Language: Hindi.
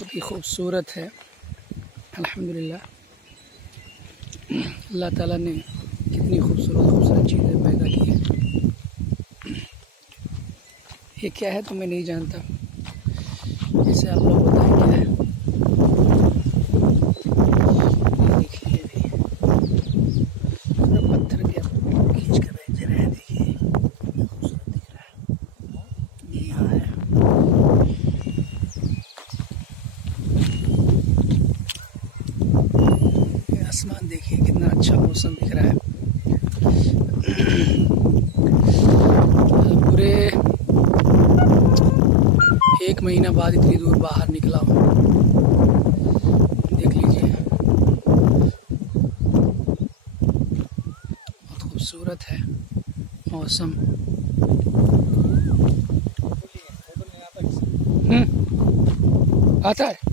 बहुत ही खूबसूरत है। अल्हम्दुलिल्लाह, अल्लाह ताला ने कितनी खूबसूरत खूबसूरत चीज़ें पैदा की हैं। ये क्या है तो मैं नहीं जानता, जैसे आप लोग बताएं क्या है। ये देखिए, ये भी पूरा पत्थर के खींच कर भेज रहे हैं। देखिए कितना खूबसूरत दिख रहा है। ये यहाँ है। ये आसमान देखिए कितना अच्छा मौसम दिख रहा है। पूरे 1 महीना बाद इतनी दूर बाहर निकला हूँ। देख लीजिए, बहुत खूबसूरत है मौसम। आता है।